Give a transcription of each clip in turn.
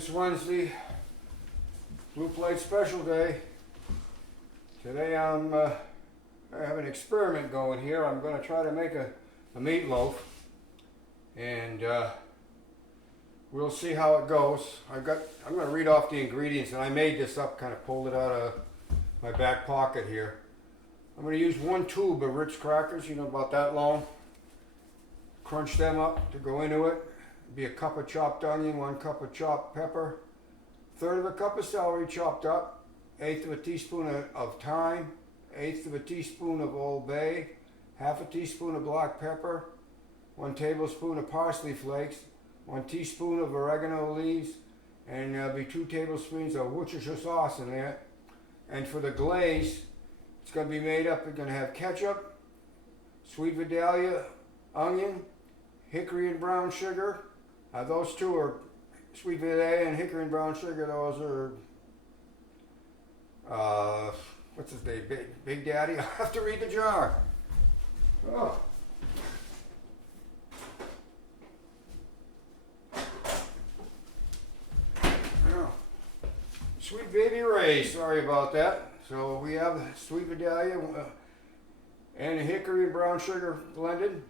This Wednesday, Blue Plate Special Day. Today I have an experiment going here. I'm going to try to make a meatloaf, and we'll see how it goes. I'm going to read off the ingredients, and I made this up, kind of pulled it out of my back pocket here. I'm going to use 1 tube of Ritz crackers, you know, about that long. Crunch them up to go into it. Be a cup of chopped onion, 1 cup of chopped pepper, 1/3 of a cup of celery chopped up, 1/8 of a teaspoon of thyme, 1/8 of a teaspoon of Old Bay, 1/2 a teaspoon of black pepper, 1 tablespoon of parsley flakes, 1 teaspoon of oregano leaves, and there'll be 2 tablespoons of Worcestershire sauce in there. And for the glaze, it's going to be made up. We're going to have ketchup, sweet Vidalia, onion, hickory and brown sugar. Those two are sweet Vidalia and hickory and brown sugar. Those are, what's his name? Big Daddy? I'll have to read the jar. Oh. Oh. Sweet Baby Ray, sorry about that. So we have sweet Vidalia and hickory and brown sugar blended.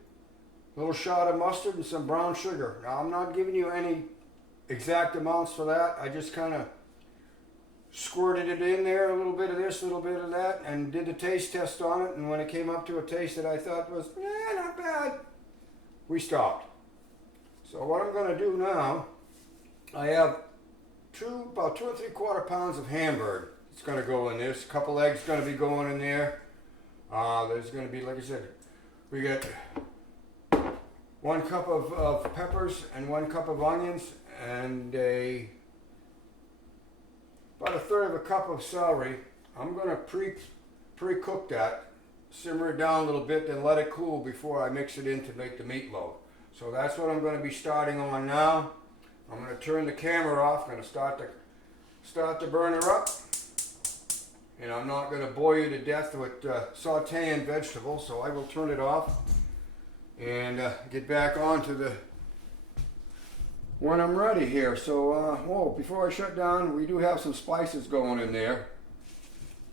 A little shot of mustard and some brown sugar. Now I'm not giving you any exact amounts for that. I just kind of squirted it in there, a little bit of this, a little bit of that, and did a taste test on it. And when it came up to a taste that I thought was, not bad, we stopped. So what I'm going to do now, I have about 2 3/4 pounds of Hamburg. It's going to go in this. A couple eggs going to be going in there. There's going to be, like I said, we got 1 cup of peppers and 1 cup of onions, and about 1/3 of a cup of celery. I'm going to pre-cook that, simmer it down a little bit, then let it cool before I mix it in to make the meatloaf. So that's what I'm going to be starting on now. I'm going to turn the camera off. I'm going to start the burner up, and I'm not going to bore you to death with sauteing vegetables, so I will turn it off and get back on to the when I'm ready here. So before I shut down, we do have some spices going in there,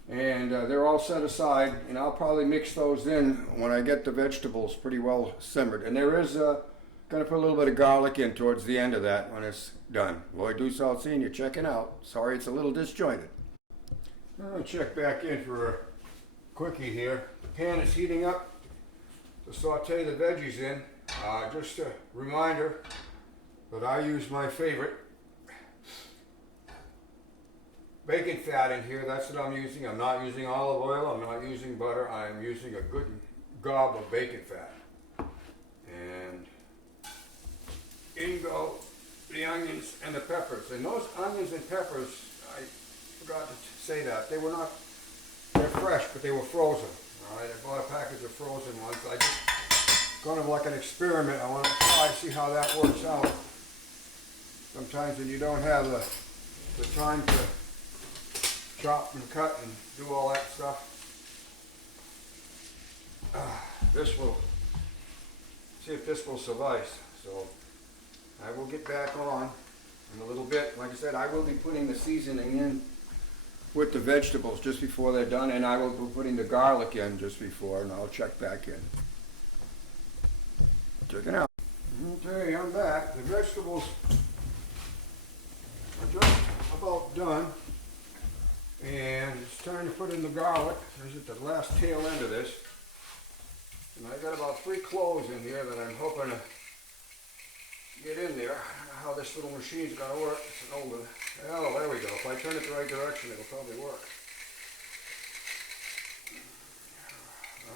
and they're all set aside, and I'll probably mix those in when I get the vegetables pretty well simmered. And there is going to put a little bit of garlic in towards the end of that when it's done. Loyd do Salsine, you're checking out. Sorry it's a little disjointed. I'm going to check back in for a quickie here. The pan is heating up to saute the veggies in. Just a reminder that I use my favorite bacon fat in here. That's what I'm using. I'm not using olive oil. I'm not using butter. I'm using a good gob of bacon fat. And in go the onions and the peppers. And those onions and peppers, I forgot to say that. They're fresh, but they were frozen. Alright, I bought a package of frozen ones. I just, kind of like an experiment, I want to try, see how that works out. Sometimes when you don't have the time to chop and cut and do all that stuff, this will, see if this will suffice. So I will get back on in a little bit. Like I said, I will be putting the seasoning in with the vegetables just before they're done, and I will be putting the garlic in just before, and I'll check back in. Check it out. Okay, I'm back. The vegetables are just about done, and it's time to put in the garlic. This is the last tail end of this, and I got about 3 cloves in here that I'm hoping to get in there. I don't know how this little machine's going to work. It's an old one. Oh, there we go. If I turn it the right direction, it'll probably work.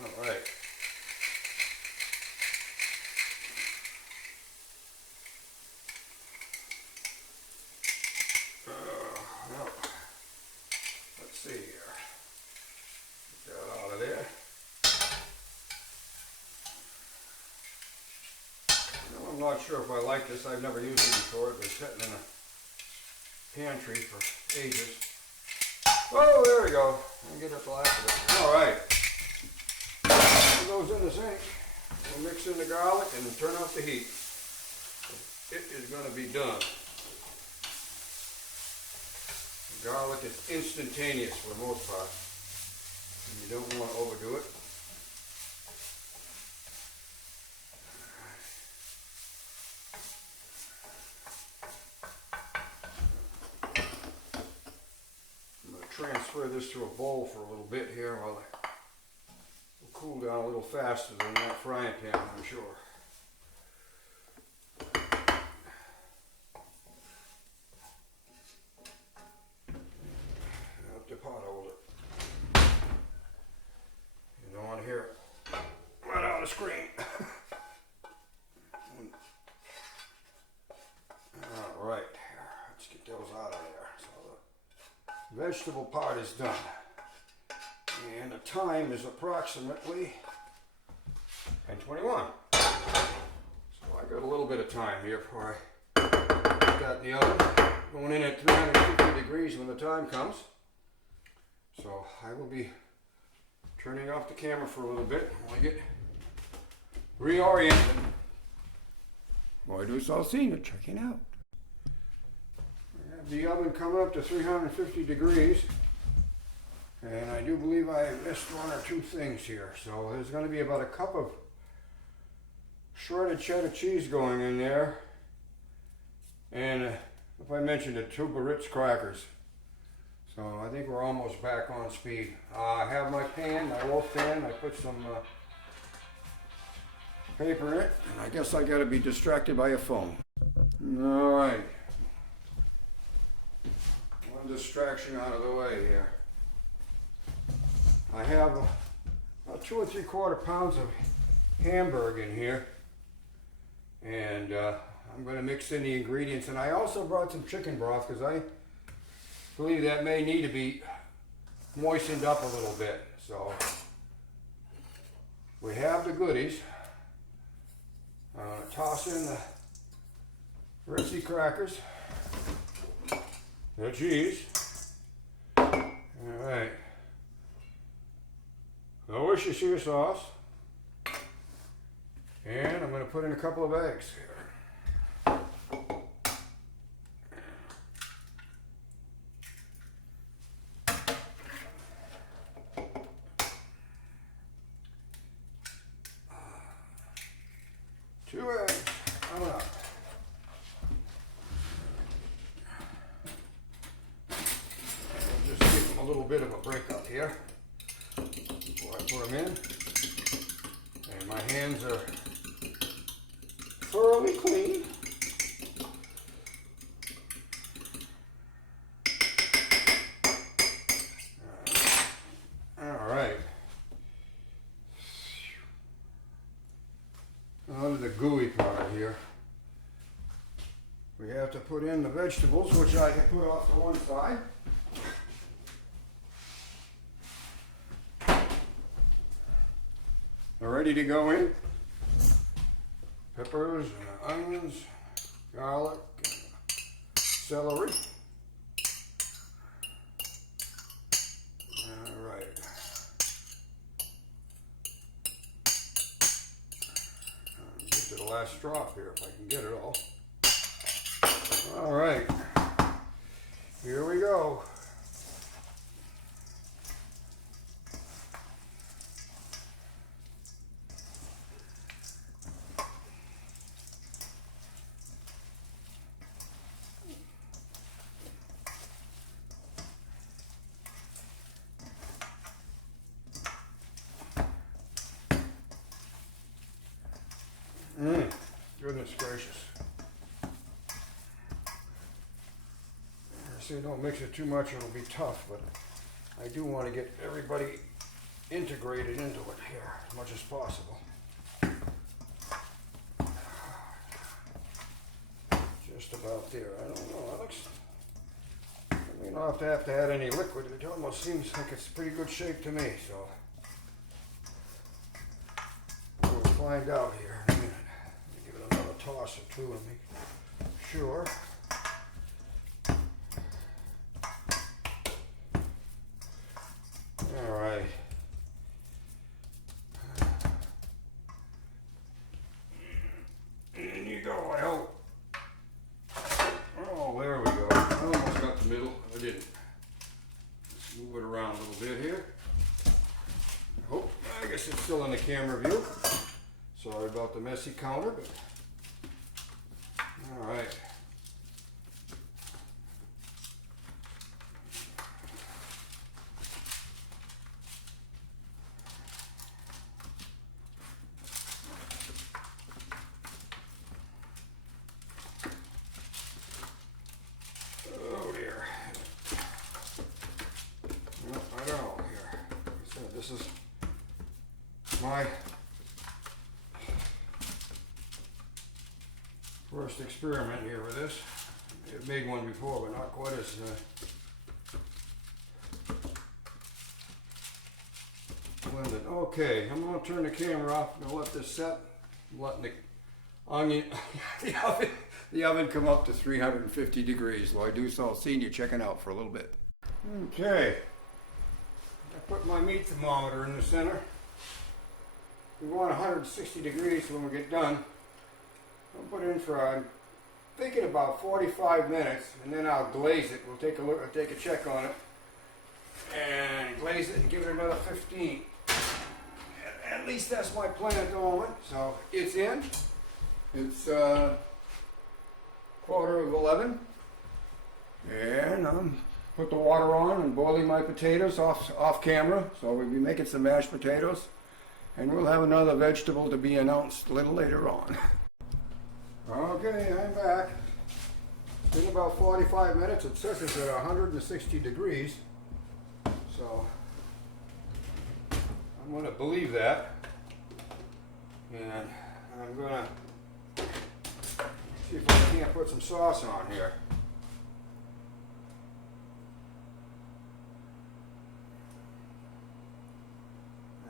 All right. Now, let's see here. Get that out of there. I'm not sure if I like this. I've never used it before. It's been sitting in a pantry for ages. Oh, there we go. I'll get up the last of it. All right. It goes in the sink. We'll mix in the garlic and turn off the heat. It is going to be done. Garlic is instantaneous for the most part. And you don't want to overdo it. I'm going to transfer this to a bowl for a little bit here while it will cool down a little faster than that frying pan, I'm sure. Up the pot holder. You don't want to hear it right on the screen. All right, let's get those out of there. So the vegetable part is done. And the time is approximately 10:21. So I got a little bit of time here before I put that in the oven. Going in at 350 degrees when the time comes. So I will be turning off the camera for a little bit while I get reoriented. Loyd was all senior, checking out. I have the oven coming up to 350 degrees. And I do believe I missed one or two things here. So there's going to be about a cup of shredded cheddar cheese going in there. And if I mentioned it, 2 Ritz crackers. So I think we're almost back on speed. I have my pan, my loaf pan. I put some paper in it. And I guess I got to be distracted by a phone. All right. One distraction out of the way here. I have about 2 3/4 pounds of hamburger in here, and I'm going to mix in the ingredients. And I also brought some chicken broth because I believe that may need to be moistened up a little bit. So we have the goodies. Toss in the Ritzy crackers, the cheese. All right. The Worcestershire sauce, and I'm going to put in a couple of eggs here. 2 eggs. Coming up. I'll just give them a little bit of a break up here. Put them in, and my hands are thoroughly clean. All right. On to the gooey part here. We have to put in the vegetables, which I can put off to one side. They're ready to go in. Peppers, and onions, garlic, and celery. All right. Get to the last drop here if I can get it all. All right. Here we go. Goodness gracious. See, don't mix it too much, it'll be tough, but I do want to get everybody integrated into it here as much as possible. Just about there. I don't know, Alex. I mean, I don't have to add any liquid. It almost seems like it's pretty good shape to me, so we'll find out here in a minute. Give it another toss or two and make sure. All right. In you go, I hope. Oh, there we go. I almost got the middle. I didn't. Move it around a little bit here. I guess it's still in the camera view. Sorry about the messy counter, but all right. Oh dear. Well, I don't know here. So this is my first experiment here with this. I've made one before, but not quite as blended. Okay, I'm going to turn the camera off. I'm going to let this set. I'm letting the onion, the oven come up to 350 degrees. While I do so, I'll see you checking out for a little bit. Okay, I put my meat thermometer in the center. We want 160 degrees when we get done. I'll put in for, I'm thinking about 45 minutes, and then I'll glaze it. We'll take a look, I'll take a check on it, and glaze it and give it another 15. At least that's my plan at the moment. So it's in. It's 11:15, and put the water on and boiling my potatoes off camera. So we'll be making some mashed potatoes, and we'll have another vegetable to be announced a little later on. Okay, I'm back. It's been about 45 minutes. It says it's at 160 degrees. So I'm going to believe that. And I'm going to see if I can't put some sauce on here.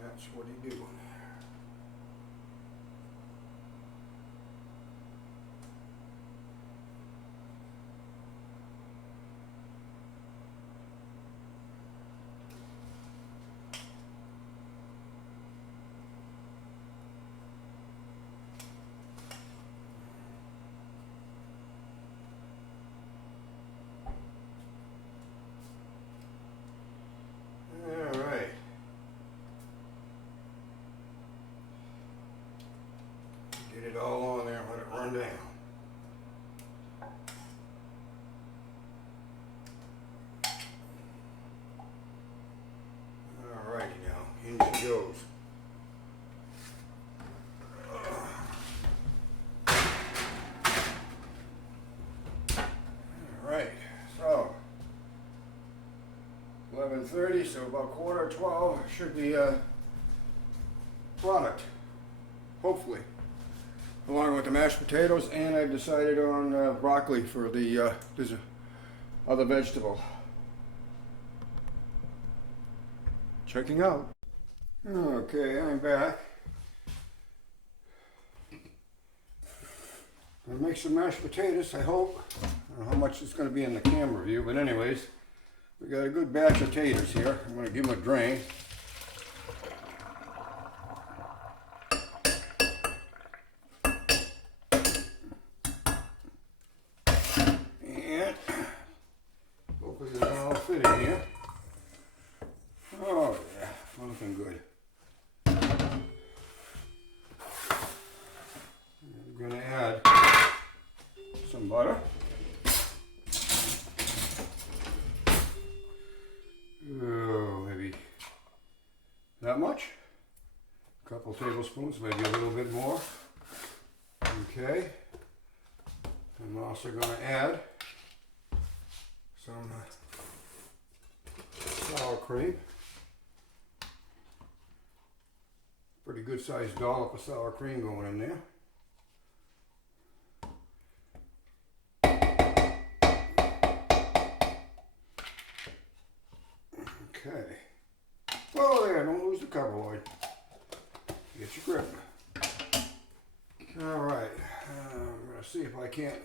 That's what he do. Get it all on there and let it run down. Alrighty now, in she goes. Alright, so 11:30, so about 11:45 should be a product, hopefully. Along with the mashed potatoes, and I've decided on broccoli for the this other vegetable. Checking out. Okay, I'm back. I'll make some mashed potatoes, I hope. I don't know how much it's going to be in the camera view, but anyways, we got a good batch of taters here. I'm going to give them a drain. Oh yeah, looking good. I'm going to add some butter. Oh, maybe that much. A couple tablespoons, maybe a little bit more. Okay. I'm also going to add some sour cream. Pretty good sized dollop of sour cream going in there. Okay. Oh there, don't lose the cover, Loyd. Get your grip. Alright, I'm going to see if I can't.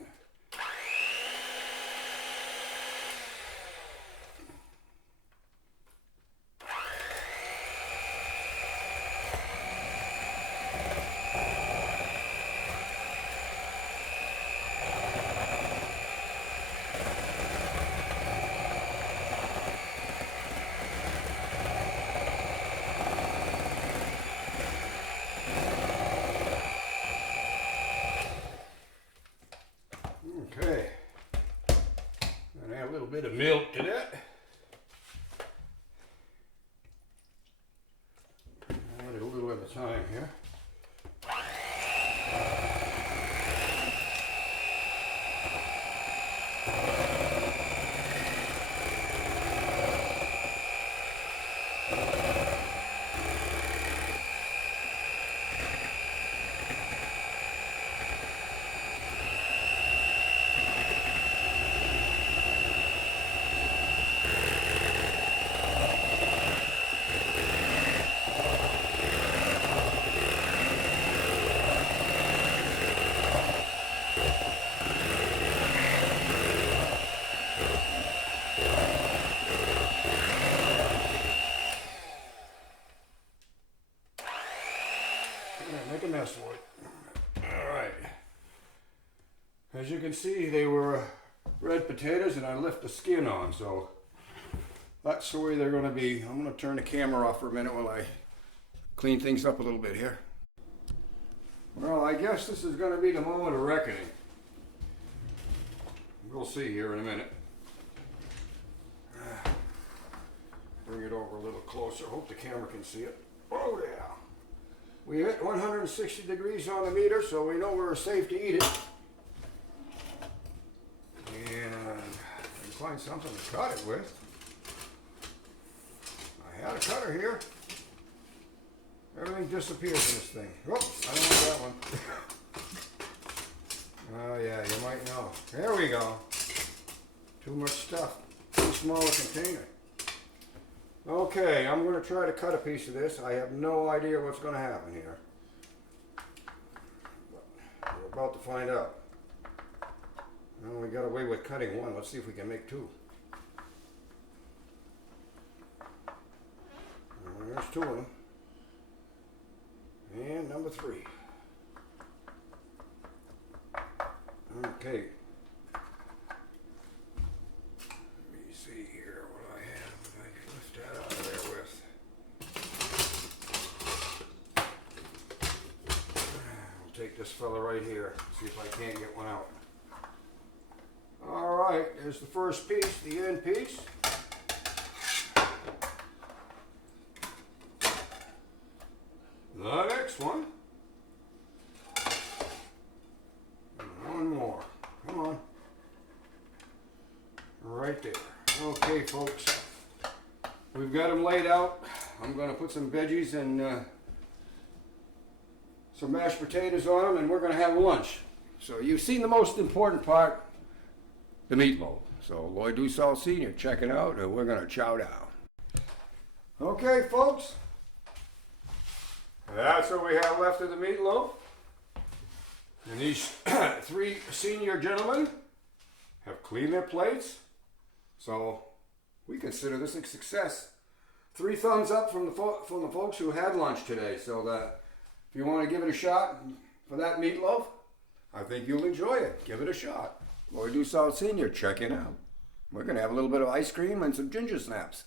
time here. Make a mess, Loyd. All right. As you can see, they were red potatoes, and I left the skin on, so that's the way they're going to be. I'm going to turn the camera off for a minute while I clean things up a little bit here. Well, I guess this is going to be the moment of reckoning. We'll see here in a minute. Bring it over a little closer. Hope the camera can see it. Oh yeah. We hit 160 degrees on the meter, so we know we're safe to eat it. And I can find something to cut it with. I had a cutter here. Everything disappears in this thing. Whoops, I don't want that one. Oh yeah, you might know. There we go. Too much stuff. Too small a container. Okay, I'm going to try to cut a piece of this. I have no idea what's going to happen here. But we're about to find out. Well, we got away with cutting one. Let's see if we can make two. Well, there's two of them. And number three. Okay. Let me see here what I have. If I can lift that out of there with. We'll take this fella right here. See if I can't get one out. All right, there's the first piece, the end piece. The next one. And one more. Come on. Right there. Okay, folks. We've got them laid out. I'm going to put some veggies and some mashed potatoes on them, and we're going to have lunch. So you've seen the most important part, the meatloaf. So Loyd Dussault Sr., check it out, and we're going to chow down. Okay, folks. That's what we have left of the meatloaf. And these three senior gentlemen have cleaned their plates. So we consider this a success. 3 thumbs up from the folks who had lunch today. So that if you want to give it a shot for that meatloaf, I think you'll enjoy it. Give it a shot. Loyd Dussault Sr., check it out. We're going to have a little bit of ice cream and some ginger snaps.